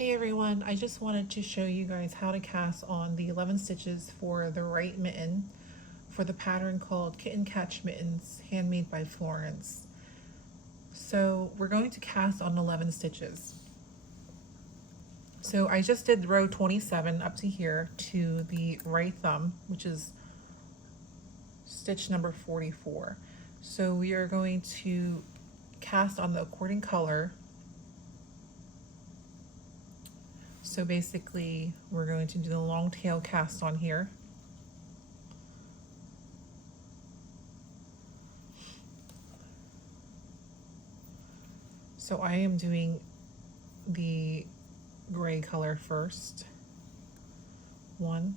Hey everyone, I just wanted to show you guys how to cast on the 11 stitches for the right mitten for the pattern called Kitten Catch Mittens, handmade by Florence. So we're going to cast on 11 stitches. So I just did row 27 up to here to the right thumb, which is stitch number 44. So we are going to cast on the according color. So basically, we're going to do the long tail cast on here. So I am doing the gray color first. One.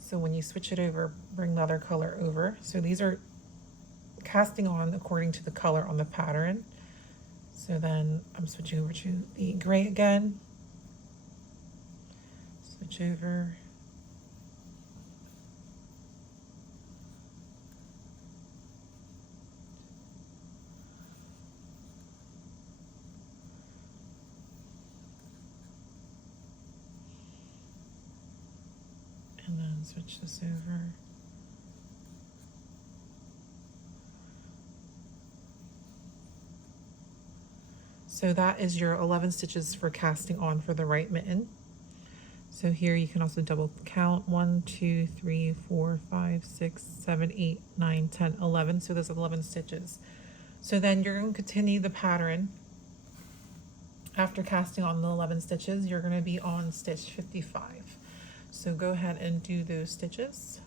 So when you switch it over, bring the other color over. So these are casting on according to the color on the pattern. So then I'm switching over to the gray again. Switch over. And then switch this over. So that is your 11 stitches for casting on for the right mitten. So here you can also double count 1, 2, 3, 4, 5, 6, 7, 8, 9, 10, 11. So there's 11 stitches. So then you're going to continue the pattern. After casting on the 11 stitches, you're going to be on stitch 55. So go ahead and do those stitches.